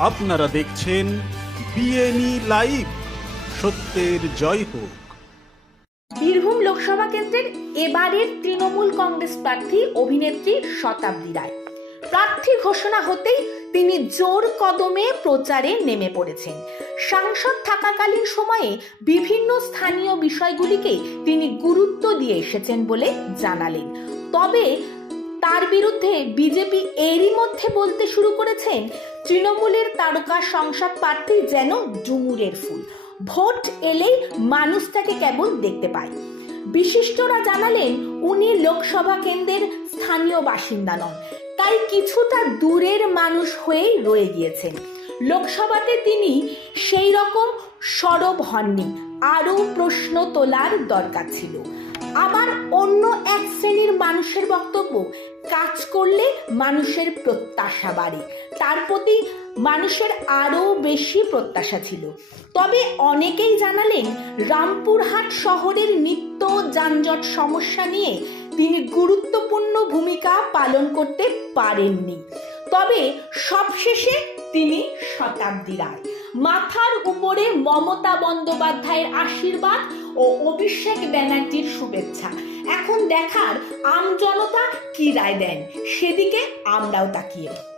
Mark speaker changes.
Speaker 1: আপনারা দেখছেন বিএনই লাইভ সত্যের জয় হোক।
Speaker 2: বীরভূম লোকসভা কেন্দ্রের এবারের তৃণমূল কংগ্রেস প্রার্থী অভিনেত্রী শতাব্দী রায়। প্রার্থী ঘোষণা হতেই তিনি জোর কদমে প্রচারে নেমে পড়েছেন। সাংসদ থাকাকালীন সময়ে বিভিন্ন স্থানীয় বিষয়গুলিকে তিনি গুরুত্ব দিয়ে এসেছেন বলে জানালেন। তবে তার বিরুদ্ধে বিজেপি এরই মধ্যে বলতে শুরু করেছেন তৃণমূলের তারকা সংসদ প্রার্থী যেন ডুমুরের ফুল। ভোট এলেই মানুষ তাকে কেবল দেখতে পায়? বিশিষ্টরা জানালেন, উনি লোকসভা কেন্দ্রের স্থানীয় বাসিন্দা নন। তাই কিছুটা দূরের মানুষ হয়েই রয়ে গিয়েছেন। লোকসভাতে তিনি সেই রকম সরব হননি। আরও প্রশ্ন তোলার দরকার ছিল। আবার অন্য এক শ্রেণির মানুষের বক্তব্য। কাজ করলে মানুষের প্রত্যাশা বাড়ে। তার প্রতি মানুষের আরও বেশি প্রত্যাশা ছিল। তবে অনেকেই জানালেন, রামপুরহাট শহরের নিত্য যানজট সমস্যা নিয়ে তিনি গুরুত্বপূর্ণ ভূমিকা পালন করতে পারেননি। তবে সবশেষে তিনি শতাব্দী রায়। মাথার উপরে মমতা বন্দ্যোপাধ্যায়ের আশীর্বাদ ও অভিষেক ব্যানার্জির শুভেচ্ছা। এখন দেখার আমজনতা কি রায় দেন? সেদিকে আমরাও তাকিয়ে।